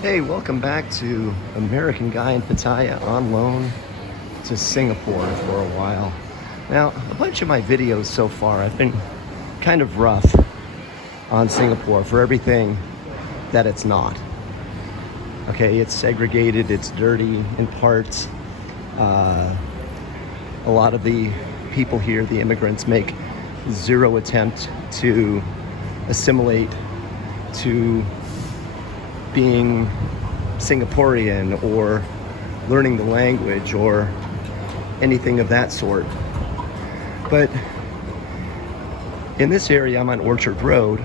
Hey, welcome back to American Guy in Pattaya on loan to Singapore for a while. Now, a bunch of my videos so far, I've been kind of rough on Singapore for everything that it's not. Okay, it's segregated, it's dirty in parts. A lot of the people here, the immigrants, make zero attempt to assimilate to being Singaporean or learning the language or anything of that sort. But in this area, I'm on Orchard Road.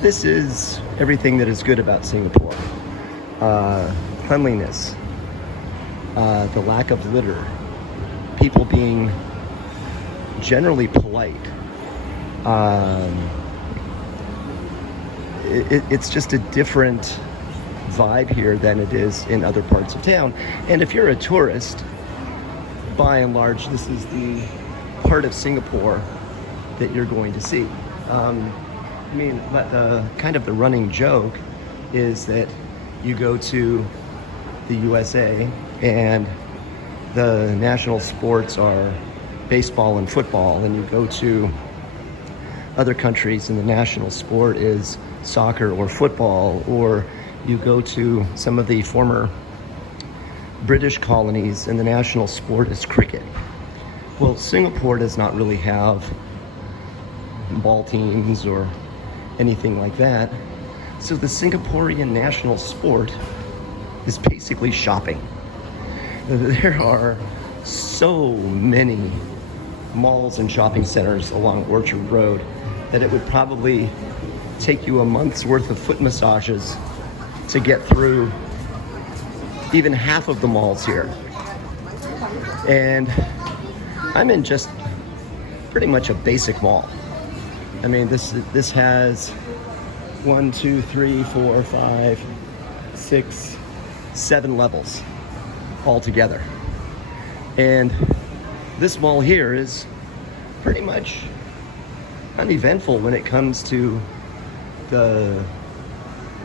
This is everything that is good about Singapore. Cleanliness, the lack of litter, people being generally polite. It's just a different vibe here than it is in other parts of town. And if you're a tourist, by and large, this is the part of Singapore that you're going to see. Kind of the running joke is that you go to the USA and the national sports are baseball and football, and you go to other countries and the national sport is soccer or football, or you go to some of the former British colonies and the national sport is cricket. Well, Singapore does not really have ball teams or anything like that. So the Singaporean national sport is basically shopping. There are so many malls and shopping centers along Orchard Road that it would probably take you a month's worth of foot massages to get through even half of the malls here. And I'm in just pretty much a basic mall. I mean, this has 1, 2, 3, 4, 5, 6, 7 levels all together. And this mall here is pretty much uneventful when it comes to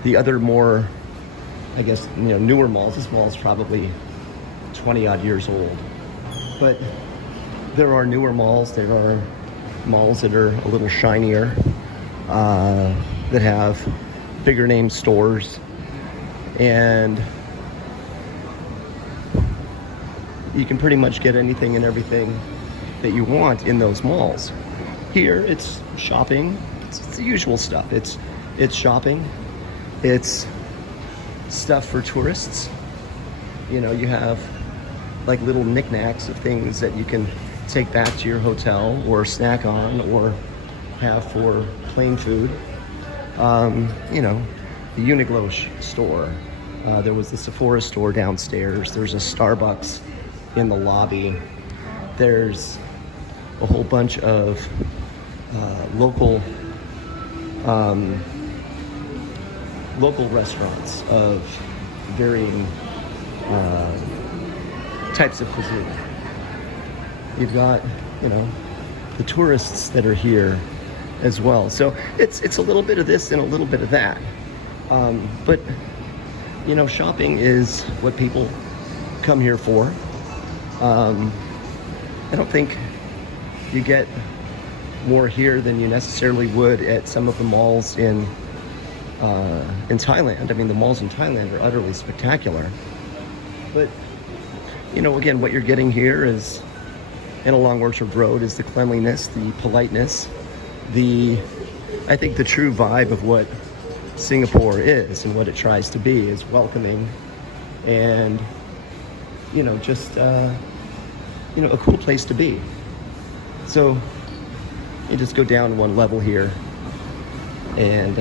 the other more, I guess, newer malls. This mall is probably 20 odd years old, but there are newer malls. There are malls that are a little shinier, that have bigger name stores, and you can pretty much get anything and everything that you want in those malls. Here, it's shopping. It's the usual stuff. It's shopping. It's stuff for tourists. You have like little knickknacks of things that you can take back to your hotel or snack on or have for plain food. The Uniqlo store. There was the Sephora store downstairs. There's a Starbucks in the lobby. There's a whole bunch of local restaurants of varying types of cuisine. You've got, the tourists that are here as well. So it's a little bit of this and a little bit of that. But shopping is what people come here for. I don't think you get more here than you necessarily would at some of the malls in Thailand. I mean, the malls in Thailand are utterly spectacular. But, again, what you're getting here is, and along Orchard Road, is the cleanliness, the politeness, I think the true vibe of what Singapore is and what it tries to be is welcoming and, just, a cool place to be. So you just go down one level here and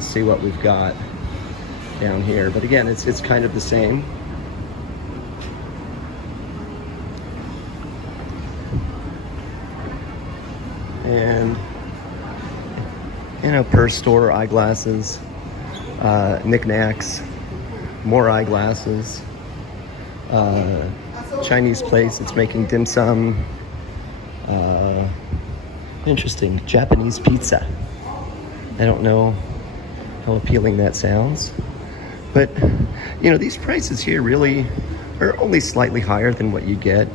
see what we've got down here. But again, it's kind of the same. And per store, eyeglasses, knickknacks, more eyeglasses, Chinese place, it's making dim sum. Interesting, Japanese pizza. I don't know how appealing that sounds. But, you know, these prices here really are only slightly higher than what you get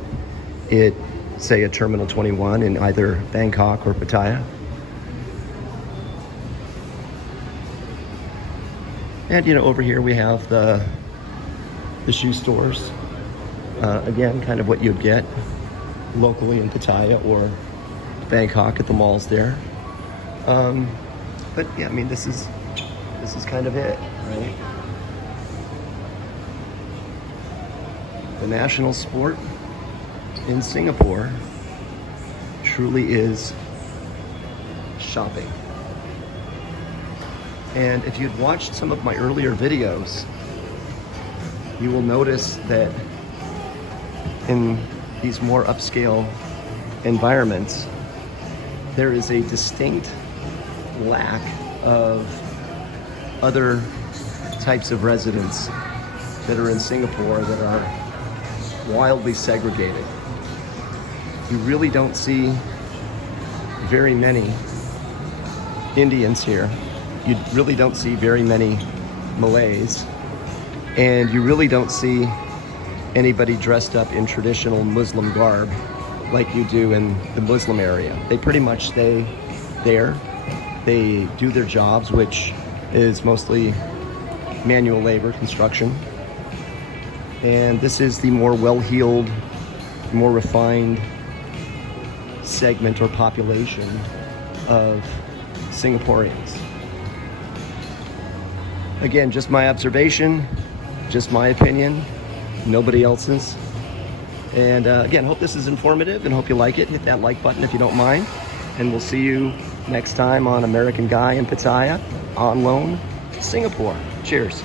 at, say, a Terminal 21 in either Bangkok or Pattaya. And, you know, over here we have the shoe stores. Again, kind of what you'd get locally in Pattaya or Bangkok at the malls there. But yeah, I mean, this is kind of it, right? The national sport in Singapore truly is shopping. And if you'd watched some of my earlier videos, you will notice that in these more upscale environments, there is a distinct lack of other types of residents that are in Singapore that are wildly segregated. You really don't see very many Indians here. You really don't see very many Malays, and you really don't see anybody dressed up in traditional Muslim garb like you do in the Muslim area. They pretty much stay there. They do their jobs, which is mostly manual labor, construction. And this is the more well-heeled, more refined segment or population of Singaporeans. Again, just my observation, just my opinion, nobody else's. And again, hope this is informative and hope you like it. Hit that like button if you don't mind. And we'll see you next time on American Guy in Pattaya, on loan, Singapore. Cheers.